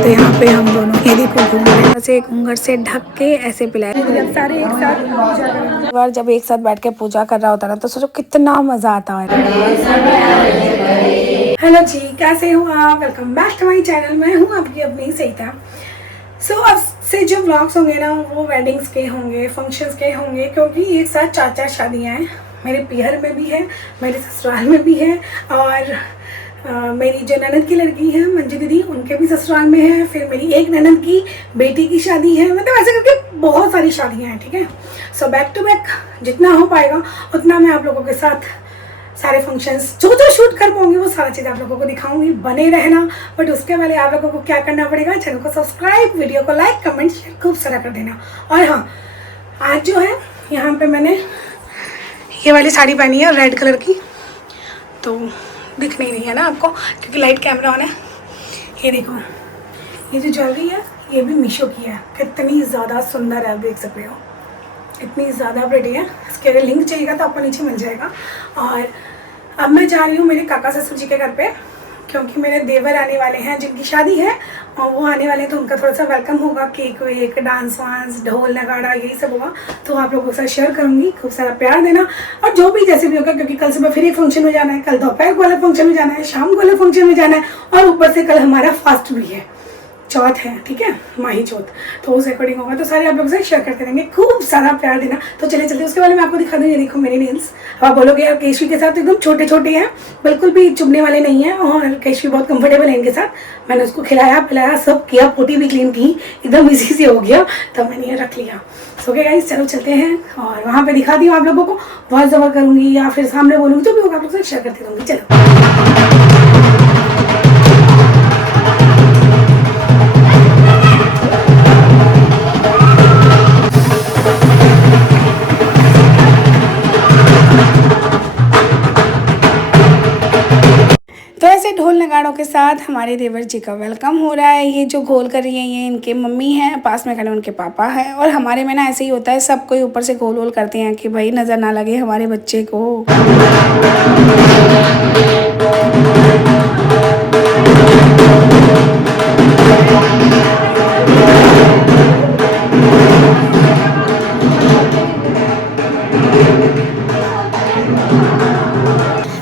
तो यहाँ पे हम दोनों ये देखो घूम रहे हैं, ऐसे घूंघट से ढक के ऐसे पिलाए। जब सारे एक साथ पूजा कर, बार जब एक साथ बैठ के पूजा कर रहा होता है ना, तो सोचो कितना मजा आता है। हेलो जी, कैसे हो आप? Welcome back to my channel. मैं हूँ आपकी अपनी सईता। सो अब से जो व्लॉग्स होंगे ना, वो वेडिंग्स के होंगे, फंक्शंस के होंगे, क्योंकि एक साथ 4 शादियाँ हैं। मेरे पीहर में भी है, मेरे ससुराल में भी है, और मेरी जो ननद की लड़की है मंजू दीदी, उनके भी ससुराल में है। फिर मेरी एक ननद की बेटी की शादी है। मतलब ऐसे करके बहुत सारी शादियां हैं, ठीक है। सो बैक टू बैक जितना हो पाएगा उतना मैं आप लोगों के साथ सारे फंक्शंस जो जो शूट कर पाऊंगी वो सारा चीज़ आप लोगों को दिखाऊंगी। बने रहना। बट उसके पहले आप लोगों को क्या करना पड़ेगा, चैनल को सब्सक्राइब, वीडियो को लाइक, कमेंट, शेयर खूब सारा कर देना। और हाँ, आज जो है यहाँ पे मैंने ये वाली साड़ी पहनी है रेड कलर की, तो दिख नहीं रही है ना आपको क्योंकि लाइट कैमरा ऑन है। ये देखो, ये जो ज्वेलरी है ये भी मीशो की है। कितनी ज़्यादा सुंदर है, आप देख सकते हो, इतनी ज़्यादा प्रिटी है। इसके अगर लिंक चाहिएगा तो आपको नीचे मिल जाएगा। और अब मैं जा रही हूँ मेरे काका ससुर जी के घर पे, क्योंकि मेरे देवर आने वाले हैं जिनकी शादी है, और वो आने वाले हैं, तो उनका थोड़ा सा वेलकम होगा, केक वेक, डांस वांस, ढोल नगाड़ा, यही सब होगा। तो आप लोगों के साथ शेयर करूँगी। खूब सारा प्यार देना, और जो भी जैसे भी होगा, क्योंकि कल सुबह फिर एक फंक्शन में जाना है, कल दोपहर को वाला फंक्शन में जाना है, शाम को वाला फंक्शन में जाना है, और ऊपर से कल हमारा फास्ट भी है, चौथ है, ठीक है, माही चौथ। तो उस अकॉर्डिंग होगा, तो सारे आप लोगों से शेयर करते रहेंगे। खूब सारा प्यार देना। तो चले चलते उसके बारे में आपको दिखा दूँ। ये देखो मेरे नेल्स। आप बोलोगे यार केशवी के साथ एकदम छोटे छोटे हैं, बिल्कुल भी चुभने वाले नहीं हैं, और केशवी बहुत कंफर्टेबल है इनके साथ। मैंने उसको खिलाया पिलाया सब किया, पोटी भी क्लीन की, एकदम इजी से हो गया, तो मैंने ये रख लिया। सो ओके गाइस, चलो चलते हैं और वहाँ पे दिखा दी आप लोगों को। वॉइस जबर करूँगी या फिर सामने बोलूँगी, जो भी होगा आप लोग से शेयर करती रहूँगी। चलो। तो ऐसे ढोल नगाड़ों के साथ हमारे देवर जी का वेलकम हो रहा है। ये जो घोल कर रही है ये इनके मम्मी हैं, पास में खड़े उनके पापा हैं। और हमारे में ना ऐसे ही होता है, सब कोई ऊपर से घोल वोल करते हैं कि भाई नज़र ना लगे हमारे बच्चे को।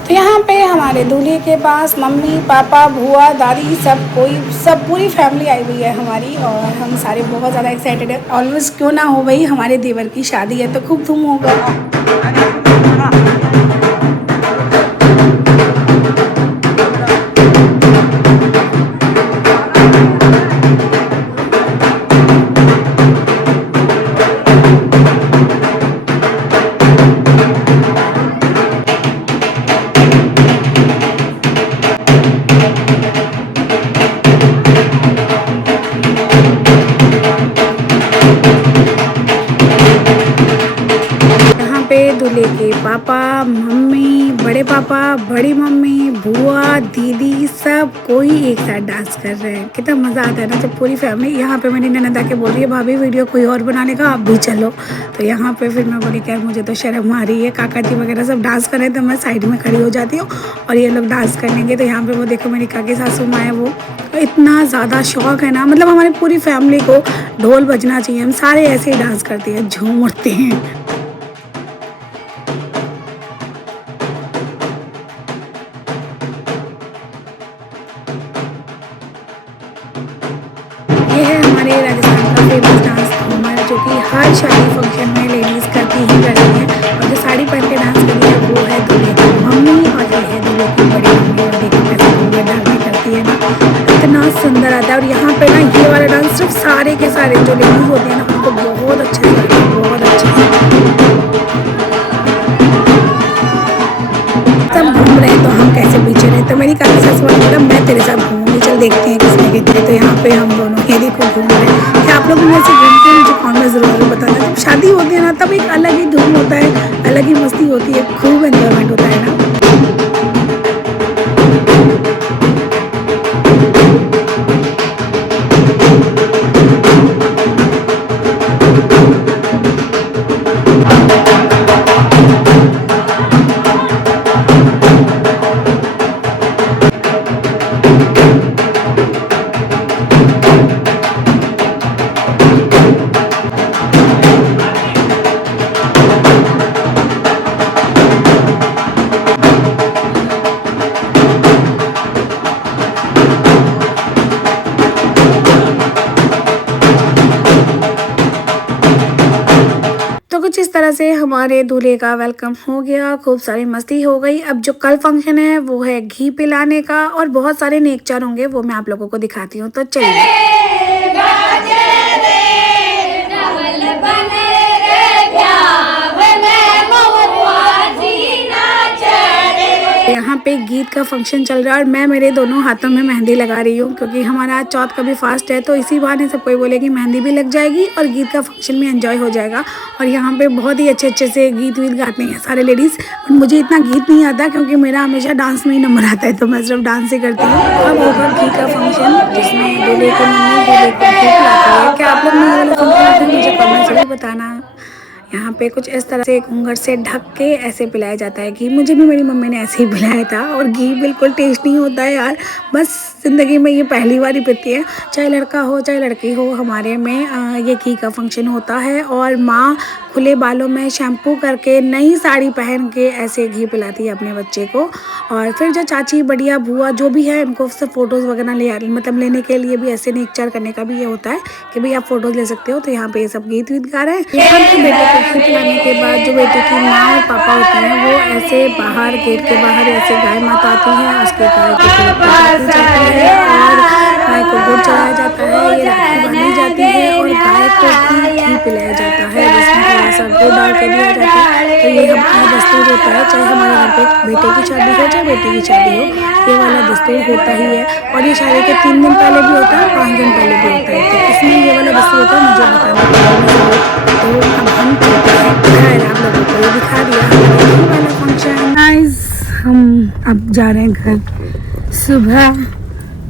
तो यहाँ पे हमारे दूल्हे के पास मम्मी पापा बुआ दादी सब पूरी फैमिली आई हुई है हमारी, और हम सारे बहुत ज़्यादा एक्साइटेड है। ऑलवेज क्यों ना हो भाई, हमारे देवर की शादी है तो खूब धूम होगा। दूल्हे के पापा मम्मी, बड़े पापा, बड़ी मम्मी, बुआ दीदी, सब कोई एक साथ डांस कर रहे हैं। कितना मज़ा आता है ना जब पूरी फैमिली। यहाँ पे मेरी ननद आके बोल रही है भाभी वीडियो कोई और बनाने का, आप भी चलो। तो यहाँ पे फिर मैं बोली यार मुझे तो शर्म आ रही है, काका जी वगैरह सब डांस कर रहे हैं तो मैं साइड में खड़ी हो जाती हूँ और ये लोग डांस कर लेंगे। तो यहाँ पर वो देखो मेरी काकी सासू माँ है, वो इतना ज़्यादा शौक है ना, मतलब हमारी पूरी फैमिली को ढोल बजना चाहिए, हम सारे ऐसे ही डांस करते हैं, झूम उठते हैं। ये है हमारे राजस्थान का फेमस डांस घूमर, जो कि हर शादी फंक्शन में लेडीज़ करती ही करती हैं। और जो साड़ी पहन के डांस करी है वो है दूल्हे की मम्मी, और ये है दूल्हे की बड़ी मम्मी। और देखो कैसे घूमर डांस करती है ना, इतना सुंदर आता है। और यहाँ पे ना ये वाला डांस सिर्फ सारे के सारे जो लेडीज़ होती हैं ना उनको बहुत अच्छा लगता है, बहुत अच्छा से सब घूम रहे हैं तो हम कैसे पीछे रहे। तो मेरी काकी सासू माँ बोला मैं तेरे साथ घूमूंगी, चल देखते हैं किसने कितने। तो यहाँ पे हम दोनों ये देखो घूम रहे हैं। क्या आप लोग में से घूमते हैं? मुझे कॉमेंट में ज़रूर बताना। जब शादी होती है ना तब एक अलग ही धूम होता है, अलग ही मस्ती होती है, खूब एंजॉयमेंट होता है ना। हमारे दूल्हे का वेलकम हो गया, खूब सारी मस्ती हो गई। अब जो कल फंक्शन है वो है घी पिलाने का और बहुत सारे नेकचर होंगे, वो मैं आप लोगों को दिखाती हूँ। तो चलिए। यहाँ पे गीत का फंक्शन चल रहा है और मैं मेरे दोनों हाथों में मेहंदी लगा रही हूँ, क्योंकि हमारा चौथ का भी फास्ट है। तो इसी बहाने सब कोई बोलेगी मेहंदी भी लग जाएगी और गीत का फंक्शन भी एंजॉय हो जाएगा। और यहाँ पे बहुत ही अच्छे से गीत वीत गाते हैं सारे लेडीज़। और मुझे इतना गीत नहीं आता क्योंकि मेरा हमेशा डांस में ही नंबर आता है, तो मैं सिर्फ डांस ही करती हूँ। अब होगा घी का फंक्शन, जिसमें दूल्हे की मम्मी दूल्हे को घी पिलाती है। क्या आप लोग ने ये वाला फंक्शन मुझे कमेंट जरूर बताना। यहाँ पे कुछ इस तरह से घूंघट से ढक के ऐसे पिलाया जाता है घी। मुझे भी मेरी मम्मी ने ऐसे ही पिलाया था और घी बिल्कुल टेस्ट नहीं होता है यार, बस ज़िंदगी में ये पहली बार ही पीती है। चाहे लड़का हो चाहे लड़की हो, हमारे में ये घी का फंक्शन होता है। और माँ खुले बालों में शैम्पू करके नई साड़ी पहन के ऐसे घी पिलाती है अपने बच्चे को। और फिर जो चाची बढ़िया बुआ जो भी है, उनको सब फ़ोटोज़ वगैरह लेने के लिए भी ऐसे नेचर करने का भी ये होता है कि भाई आप फ़ोटोज़ ले सकते हो। तो यहाँ पे ये सब गीत वीत गा रहे हैं। घी पिलाने के बाद जो बेटे की माँ और पापा होते हैं वो ऐसे बाहर गेट के बाहर ऐसे गाय माता आती है, उसके गाय की पूजा जाती है और गाय को गुड़ चढ़ाया जाता है, ये राखी बांधी जाती है और गाय को घी पिलाया जाता है, जिसमें थोड़ा सा गुड़ डाल के दिया जाता है। तो ये हमारा दस्तूर होता है, चाहे हमारे घर पे बेटे की शादी हो चाहे बेटी की शादी हो, ये वाला दस्तूर होता ही है। और ये शादी के 3 दिन पहले भी होता है, 5 दिन पहले भी होता है। तो इसमें ये वाला दस्तूर होता है, मुझे बताना। तो अब हम चलते हैं घर, आप लोगों को ये दिखा दिया हमारा वाला फंक्शन। गाइस हम अब जा रहे हैं घर। सुबह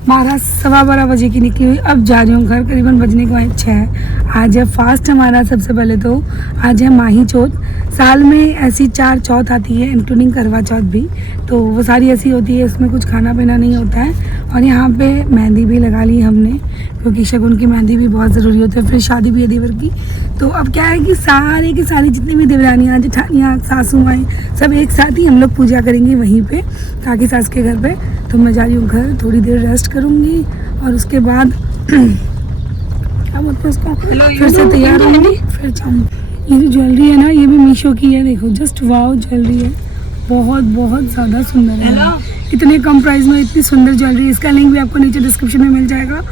12-12:15 बजे की निकली हुई, अब जा रही हूँ घर। करीबन बजने को 6 आज है फास्ट हमारा। सबसे पहले तो आज है माही चौथ। साल में ऐसी 4 चौथ आती है, इंक्लूडिंग करवा चौथ भी। तो वो सारी ऐसी होती है, इसमें कुछ खाना पीना नहीं होता है। और यहाँ पे मेहंदी भी लगा ली हमने, क्योंकि शगुन की मेहंदी भी बहुत ज़रूरी होती है। फिर शादी भी है देवर की। तो अब क्या है कि सारे की सारी जितनी भी देवरानियाँ जेठानियाँ सासू माएँ सब एक साथ ही हम लोग पूजा करेंगे वहीं पे काकी सास के घर पे। तो मैं जा रही हूँ घर, थोड़ी देर रेस्ट करूँगी और उसके बाद क्या बोलते हैं उसका, फिर से तैयार होंगी, फिर जाऊँगी। ये जो ज्वेलरी है ना, ये भी मीशो की है। देखो जस्ट वाव ज्वेलरी है, बहुत बहुत ज़्यादा सुंदर है। इतने कम प्राइस में इतनी सुंदर ज्वेलरी। इसका लिंक भी आपको नीचे डिस्क्रिप्शन में मिल जाएगा।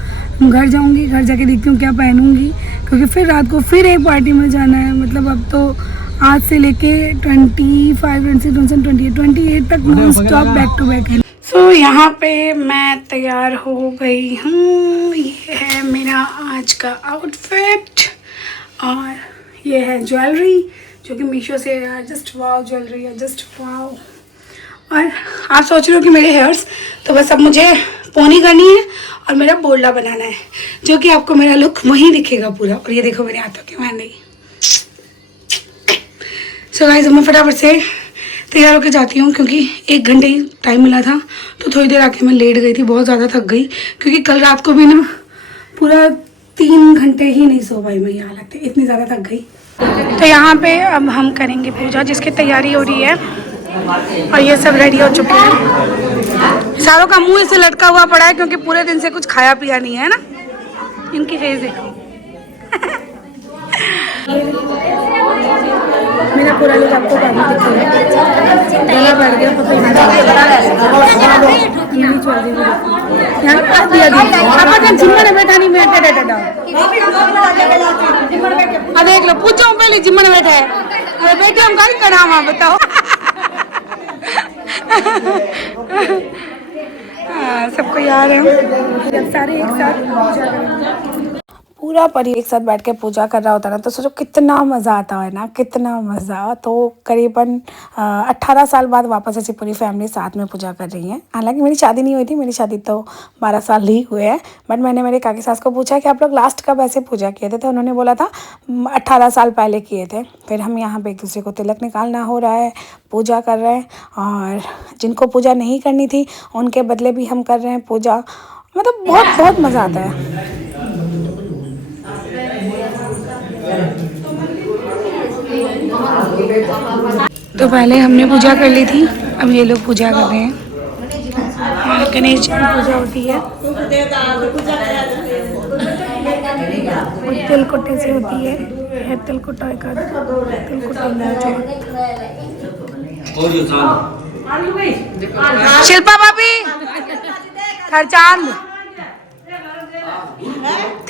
हम घर जाऊँगी, घर जाके देखती हूँ क्या पहनूँगी, क्योंकि फिर रात को फिर एक पार्टी में जाना है। मतलब अब तो आज से लेके 28 तक non stop back to back है। सो यहाँ पे मैं तैयार हो गई हूँ। ये है मेरा आज का आउटफिट और ये है ज्वेलरी जो कि मीशो से है। जस्ट वाव ज्वेलरी है, जस्ट वाव। और आप सोच रहे हो कि मेरे हेयर्स, तो बस अब मुझे पोनी करनी है और मेरा बोरला बनाना है, जो कि आपको मेरा लुक वहीं दिखेगा पूरा। और ये देखो मेरे हाथों की मेहंदी। सो गाइस मैं फटाफट से तैयार होकर जाती हूँ, क्योंकि 1 घंटे ही टाइम मिला था। तो थोड़ी देर आके मैं लेट गई थी, बहुत ज़्यादा थक गई, क्योंकि कल रात को भी ना पूरा 3 घंटे ही नहीं सो पाई मैं, ये हालत है, इतनी ज़्यादा थक गई। तो यहाँ पे अब हम करेंगे पूजा, जिसकी तैयारी हो रही है और ये सब रेडी हो चुके हैं। सारों का मुंह ऐसे लटका हुआ पड़ा है क्योंकि पूरे दिन से कुछ खाया पिया नहीं है ना। इनकी फेस देखो। मेरा पूरा लुक आपको बाद में दिखेगा। गला बैठ गया जिम्मन बैठा नहीं बैठे देख लो, पूछो पहले जिम्मन बैठा है। अरे बेटे हम कहीं का नाम है बताओ। सबको याद है, जब सारे एक साथ पूजा करेंगे, पूरा परिवार एक साथ बैठ के पूजा कर रहा होता है ना, तो सोचो कितना मज़ा आता है ना, कितना मज़ा। तो करीबन 18 साल बाद वापस ऐसी पूरी फैमिली साथ में पूजा कर रही है। हालांकि मेरी शादी नहीं हुई थी, मेरी शादी तो 12 साल ही हुए हैं। बट मैंने मेरे काकी सास को पूछा कि आप लोग लास्ट कब ऐसे पूजा किए थे, तो उन्होंने बोला था 18 साल पहले किए थे। फिर हम यहाँ पे एक दूसरे को तिलक निकालना हो रहा है, पूजा कर रहे हैं, और जिनको पूजा नहीं करनी थी उनके बदले भी हम कर रहे हैं पूजा। मतलब बहुत बहुत मज़ा आता है। तो पहले हमने पूजा कर ली थी, अब ये लोग पूजा कर रहे हैं। गणेश जी की पूजा होती है, तिल कुट्टे से होती है। है तिलकुटा का तिलकुटा शिल्पा भाभी चांद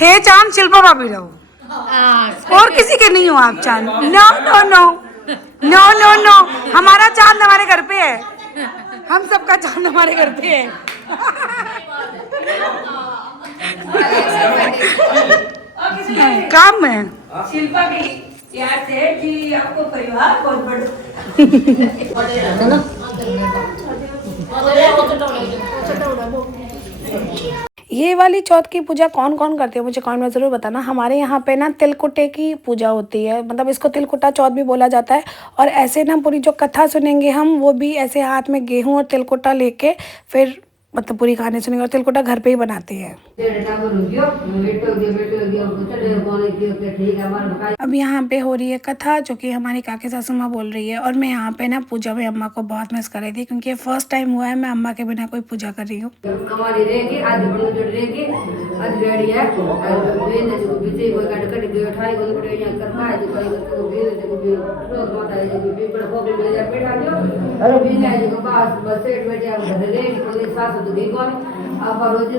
थे चांद शिल्पा भाभी रहो और किसी के नहीं हो आप चांद। No no no no no no हमारा चांद हमारे घर पे है, हम सबका चांद हमारे घर पे है। काम में शिल्पा की यार सेठ जी आपको परिवार बहुत बड़ा ये वाली चौथ की पूजा कौन कौन करते हैं मुझे कमेंट में ज़रूर बताना। हमारे यहाँ पे ना तिलकुटे की पूजा होती है, मतलब इसको तिलकुटा चौथ भी बोला जाता है। और ऐसे ना पूरी जो कथा सुनेंगे हम, वो भी ऐसे हाथ में गेहूँ और तिलकुटा लेके फिर मतलब पूरी कहानी सुनेंगे। और तिलकुटा घर पे ही बनाते हैं। अब यहाँ पे हो रही है कथा, जो कि हमारी काकी सासू माँ बोल रही है। और मैं यहाँ पे ना पूजा में अम्मा को बहुत मिस कर रही थी, क्योंकि ये फर्स्ट टाइम हुआ है मैं अम्मा के बिना कोई पूजा कर रही हूँ। आप रोज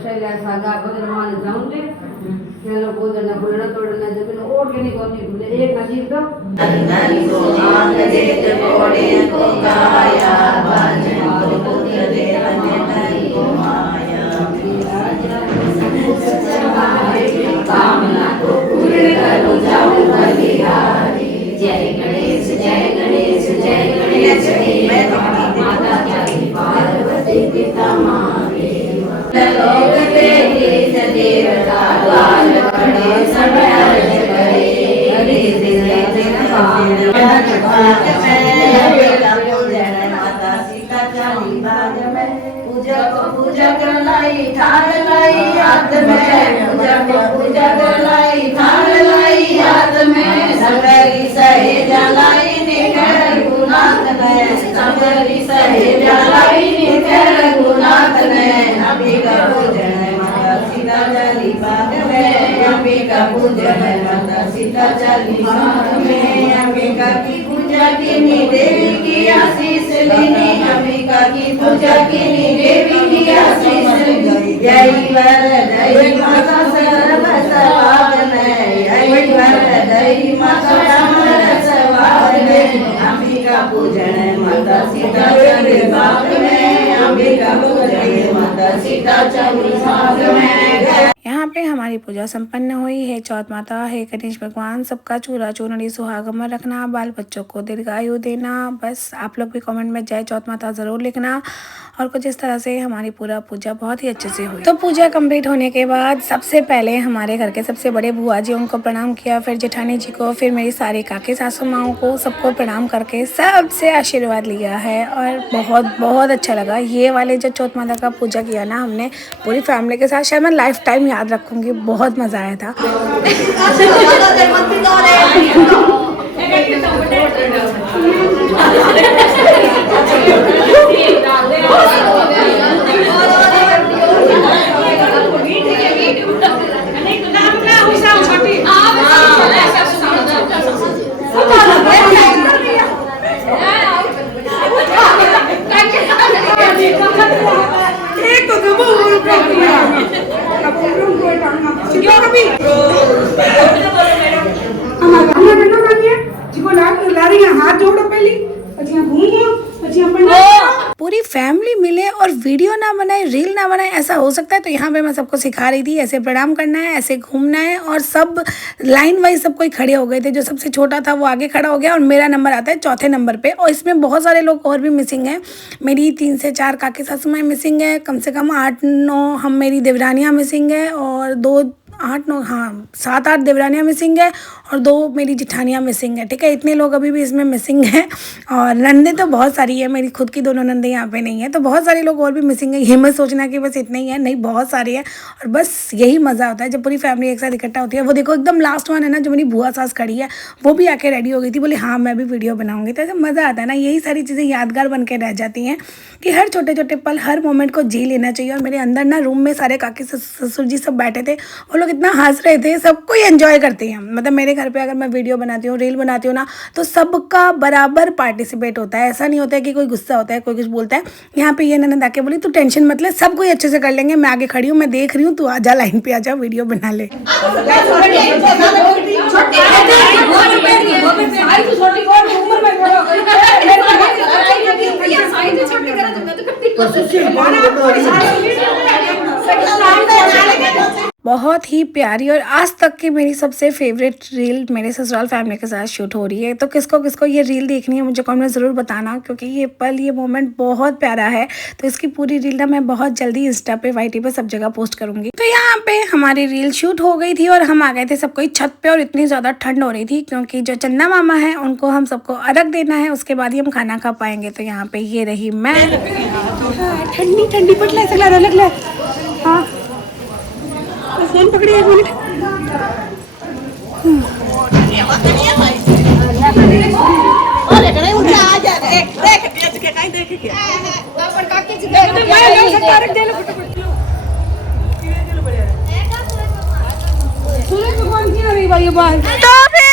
शैल्या सागा मान जाऊंगे चलो बोलना बोलना तोड़ना जब ओढ़ के नहीं कोनी एक नजीब दो नानी को आंख दे ते मोड़े को गाया बाजन को दे अन्य नहीं को माया कामना को पूर्ण करो जाऊं बलिहारी। जय गणेश जय गणेश जय गणेश मैं तुम्हारी माता की पार्वती पिता लोक देवी देवता द्वार खड़े सब अर्ज करे हरि दिने दिन माता सीता चाली बाज में पूजा को पूजा कर लाई ठाड़ लाई हाथ में पूजा को पूजा कर लाई ठाड़ लाई हाथ में सबरी सहेजा लाई निकर गुनाथ में सबरी सहेजा लाई निकर गुनाथ में अंबिका पूजन माता सीता चाली बाग में अंबिका पूजन माता सीता चाली बाग में अंबिका की पूजा की देवी की आशीष लेनी अंबिका की पूजा की देवी की आशीष लेनी जय वरदई माता सर्व सवाद में जय वरदई माता समर सवाद में अंबिका पूजन माता सीता चाली बाग में अंबिका पूजन माता सीता चाली बाग में। यहाँ पे हमारी पूजा संपन्न हुई है। चौथ माता है गणेश भगवान सबका चूरा चूरनी सुहागमन रखना, बाल बच्चों को दीर्घायु देना। बस आप लोग भी कमेंट में जय चौथ माता ज़रूर लिखना। और कुछ इस तरह से हमारी पूरा पूजा बहुत ही अच्छे से हुई। तो पूजा कंप्लीट होने के बाद सबसे पहले हमारे घर के सबसे बड़े बुआ जी उनको प्रणाम किया, फिर जेठानी जी को, फिर मेरी सारी काकी सासू माओं को, सबको प्रणाम करके सबसे आशीर्वाद लिया है। और बहुत बहुत अच्छा लगा। ये वाले जो चौथ माता का पूजा किया ना हमने पूरी फैमिली के साथ, शायद मैं लाइफ टाइम याद रखूंगी। बहुत मज़ा आया था। हाथ जोड़ो पहले पूरी फैमिली मिले और वीडियो ना बनाए, रील ना बनाए, ऐसा हो सकता है। तो यहाँ पे मैं सबको सिखा रही थी ऐसे प्रणाम करना है, ऐसे घूमना है। और सब लाइन वाइज सब कोई खड़े हो गए थे। जो सबसे छोटा था वो आगे खड़ा हो गया और मेरा नंबर आता है चौथे नंबर पे। और इसमें बहुत सारे लोग और भी मिसिंग हैं। मेरी 3 से 4 काकी सासू माँ मिसिंग है, कम से कम 8-9 हम मेरी देवरानियाँ मिसिंग है, और 8-9 हाँ 7-8 देवरानियाँ मिसिंग है, और 2 मेरी जिठानियाँ मिसिंग है। ठीक है, इतने लोग अभी भी इसमें मिसिंग हैं। और नंदे तो बहुत सारी है, मेरी खुद की 2 नंदे यहाँ पे नहीं है। तो बहुत सारे लोग और भी मिसिंग है। ये मत सोचना कि बस इतने ही है, नहीं बहुत सारी है। और बस यही मज़ा होता है जब पूरी फैमिली एक साथ इकट्ठा होती है। वो देखो एकदम लास्ट वन है ना, जो मेरी बुआ सास खड़ी है, वो भी आके रेडी हो गई थी, बोली हाँ मैं भी वीडियो बनाऊंगी। तो ऐसा मज़ा आता है ना, यही सारी चीज़ें यादगार बन के रह जाती हैं कि हर छोटे छोटे पल, हर मोमेंट को जी लेना चाहिए। और मेरे अंदर ना रूम में सारे काकी ससुर जी सब बैठे थे, वो लोग लोग इतना हंस रहे थे, सबको एंजॉय करते हैं। मतलब मेरे घर पे अगर मैं वीडियो बनाती हूँ, रील बनाती हूँ ना, तो सबका बराबर पार्टिसिपेट होता है। ऐसा नहीं होता है कि कोई गुस्सा होता है, कोई कुछ बोलता है। यहाँ पे ये ननद आके बोली, तू टेंशन मत ले, सब कोई अच्छे से कर लेंगे, मैं आगे खड़ी हूँ, मैं देख रही हूँ, तू आजा लाइन पे, आजा वीडियो बना ले। बहुत ही प्यारी और आज तक की मेरी सबसे फेवरेट रील मेरे ससुराल फैमिली के साथ शूट हो रही है। तो किसको किसको ये रील देखनी है मुझे कमेंट में ज़रूर बताना, क्योंकि ये पल, ये मोमेंट बहुत प्यारा है। तो इसकी पूरी रील ना मैं बहुत जल्दी इंस्टा पे, YT पे सब जगह पोस्ट करूंगी। तो यहाँ पे हमारी रील शूट हो गई थी और हम आ गए थे सब कोई छत पे, और इतनी ज़्यादा ठंड हो रही थी क्योंकि जो चंदा मामा है उनको हम सबको अर्घ देना है, उसके बाद ही हम खाना खा पाएंगे। तो यहाँ पे ये रही मैं, ठंडी ठंडी पटला ऐसा लग रहा है। हाँ फोन पकड़ी, एक मिनट। सूरज भगवान की रही भाई बाहर तो फिर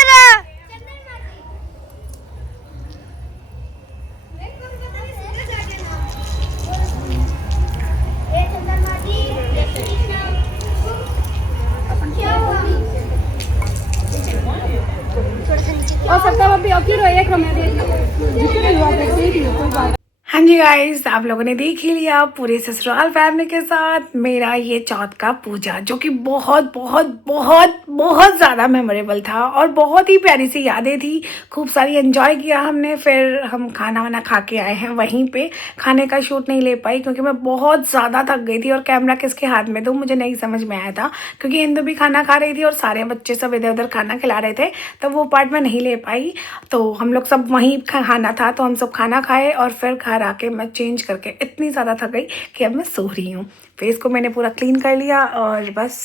और सबका अभी एक हाँ जी गाइस, आप लोगों ने देख ही लिया पूरे ससुराल फैमिली के साथ मेरा ये चौथ का पूजा, जो कि बहुत बहुत बहुत बहुत ज़्यादा मेमोरेबल था और बहुत ही प्यारी सी यादें थी। खूब सारी एंजॉय किया हमने। फिर हम खाना वाना खा के आए हैं वहीं पे। खाने का शूट नहीं ले पाई क्योंकि मैं बहुत ज़्यादा थक गई थी और कैमरा किसके हाथ में दूँ मुझे नहीं समझ में आया था, क्योंकि इंदु भी खाना खा रही थी और सारे बच्चे सब इधर उधर खाना खिला रहे थे, तो वो पार्ट मैं नहीं ले पाई। तो हम लोग सब वहीं खाना था तो हम सब खाना खाए और फिर घर आके मैं चेंज करके इतनी ज़्यादा थक गई कि अब मैं सो रही हूँ। फेस को मैंने पूरा क्लीन कर लिया और बस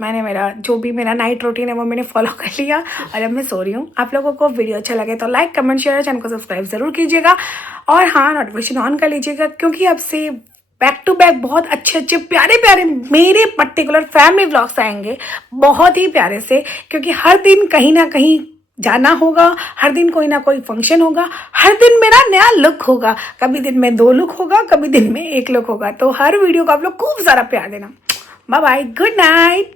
मैंने मेरा जो भी मेरा नाइट रूटीन है वो मैंने फॉलो कर लिया और अब मैं सो रही हूँ। आप लोगों को वीडियो अच्छा लगे तो लाइक, कमेंट, शेयर, चैनल को सब्सक्राइब ज़रूर कीजिएगा और हाँ, नोटिफिकेशन ऑन कर लीजिएगा, क्योंकि अब से बैक टू बैक बहुत अच्छे प्यारे प्यारे मेरे पर्टिकुलर फैमिली व्लॉग्स आएंगे, बहुत ही प्यारे से, क्योंकि हर दिन कहीं ना कहीं जाना होगा, हर दिन कोई ना कोई फंक्शन होगा, हर दिन मेरा नया लुक होगा, कभी दिन में 2 लुक होगा, कभी दिन में 1 लुक होगा। तो हर वीडियो को आप लोग खूब सारा प्यार देना। Bye bye, good night.